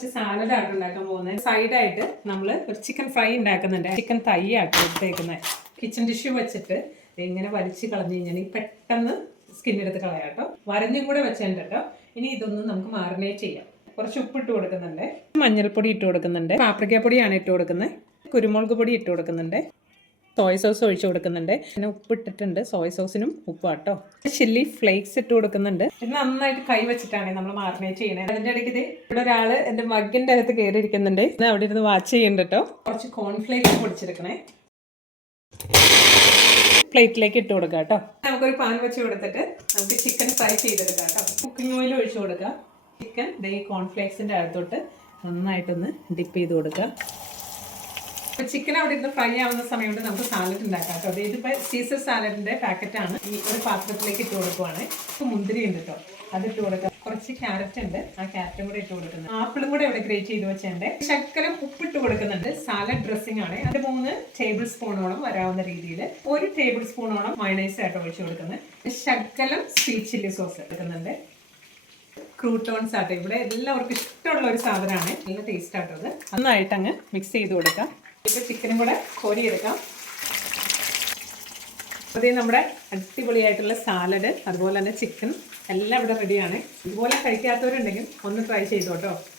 കുറച്ച് സാലഡാണ് ഉണ്ടാക്കാൻ പോകുന്നത്. സൈഡായിട്ട് നമ്മൾ ഒരു ചിക്കൻ ഫ്രൈ ഉണ്ടാക്കുന്നുണ്ട്. ചിക്കൻ തൈ ആട്ടോ എടുത്തേക്കുന്നത്. കിച്ചൺ ടിഷ്യൂ വെച്ചിട്ട് ഇങ്ങനെ വലിച്ച് കളഞ്ഞു കഴിഞ്ഞാൽ പെട്ടെന്ന് സ്കിന്നെടുത്ത് കളയാം കേട്ടോ. വരഞ്ഞും കൂടെ വെച്ചിട്ടുണ്ട് കേട്ടോ. ഇനി ഇതൊന്നും നമുക്ക് മാറിനേറ്റ് ചെയ്യാം. കുറച്ച് ഉപ്പിട്ട് കൊടുക്കുന്നുണ്ട്, മഞ്ഞൾപ്പൊടി ഇട്ട് കൊടുക്കുന്നുണ്ട്, പാപ്രിക്കപ്പൊടിയാണ് ഇട്ട് കൊടുക്കുന്നത്, കുരുമുളക് പൊടി ഇട്ട് കൊടുക്കുന്നുണ്ട്, സോയ സോസ് ഒഴിച്ചു കൊടുക്കുന്നുണ്ട്. പിന്നെ ഉപ്പിട്ടിട്ടുണ്ട്, സോയ സോസിനും ഉപ്പാട്ടോ. ചില്ലി ഫ്ലേക്സ് ഇട്ട് കൊടുക്കുന്നുണ്ട്. ഇത് നന്നായിട്ട് കൈ വെച്ചിട്ടാണ് നമ്മൾ മാറിനേറ്റ് ചെയ്യണത്. അതിൻ്റെ ഇടയ്ക്ക് ഇത് ഇവിടെ ഒരാൾ എൻ്റെ മഗ്ഗിൻ്റെ അകത്ത് കയറിയിരിക്കുന്നുണ്ട്. ഇത് അവിടെ ഇരുന്ന് വാച്ച് ചെയ്യുന്നുണ്ട് കേട്ടോ. കുറച്ച് കോൺഫ്ലേക്സ് പൊടിച്ചെടുക്കണേ. പ്ലേറ്റിലേക്ക് ഇട്ട് കൊടുക്കുക കേട്ടോ. നമുക്കൊരു പാൻ വെച്ച് കൊടുത്തിട്ട് നമുക്ക് ചിക്കൻ ഫ്രൈ ചെയ്തെടുക്കാം കേട്ടോ. കുക്കിംഗ് ഓയിൽ ഒഴിച്ചു കൊടുക്കുക. ചിക്കൻ ഈ കോൺഫ്ലേക്സിൻ്റെ അകത്തോട്ട് നന്നായിട്ടൊന്ന് ഡിപ്പ് ചെയ്ത് കൊടുക്കുക. ചിക്കൻ അവിടെ ഇരുന്ന് ഫ്രൈ ആവുന്ന സമയം കൊണ്ട് നമുക്ക് സാലഡ് ഉണ്ടാക്കാം കേട്ടോ. ഇതിപ്പോൾ സീസർ സാലഡിൻ്റെ പാക്കറ്റാണ്. ഈ ഒരു പാത്രത്തിലേക്ക് ഇട്ട് കൊടുക്കുവാണ്. മുന്തിരി ഉണ്ട് കേട്ടോ, അതിട്ട് കൊടുക്കാം. കുറച്ച് ക്യാരറ്റ് ഉണ്ട്, ആ ക്യാരറ്റും കൂടെ ഇട്ട് കൊടുക്കുന്നത്. ആപ്പിളും കൂടെ ഇവിടെ ഗ്രേറ്റ് ചെയ്ത് വെച്ചിട്ടുണ്ട്. ശകലം ഉപ്പിട്ട് കൊടുക്കുന്നുണ്ട്. സാലഡ് ഡ്രസ്സിംഗ് ആണ്. അത് 3 ടേബിൾ സ്പൂണോളം വരാവുന്ന രീതിയിൽ 1 ടേബിൾ സ്പൂണോളം മയോണൈസ് ആയിട്ട് ഒഴിച്ചു കൊടുക്കുന്നത്. ശകലം സ്വീറ്റ് ചില്ലി സോസ് എടുക്കുന്നുണ്ട്. ക്രൂട്ടോൺസ് ആട്ടോ ഇവിടെ എല്ലാവർക്കും ഇഷ്ടമുള്ള ഒരു സാധനമാണ്. നല്ല ടേസ്റ്റ് ആട്ടോ അത്. നന്നായിട്ട് അങ്ങ് മിക്സ് ചെയ്ത് കൊടുക്കാം. ഇപ്പോൾ ചിക്കനും കൂടെ കോരിയെടുക്കാം. അതേ നമ്മുടെ അടിപൊളിയായിട്ടുള്ള സാലഡ്, അതുപോലെ തന്നെ ചിക്കൻ എല്ലാം ഇവിടെ റെഡിയാണ്. ഇതുപോലെ കഴിക്കാത്തവരുണ്ടെങ്കിൽ ഒന്ന് ട്രൈ ചെയ്തോട്ടോ.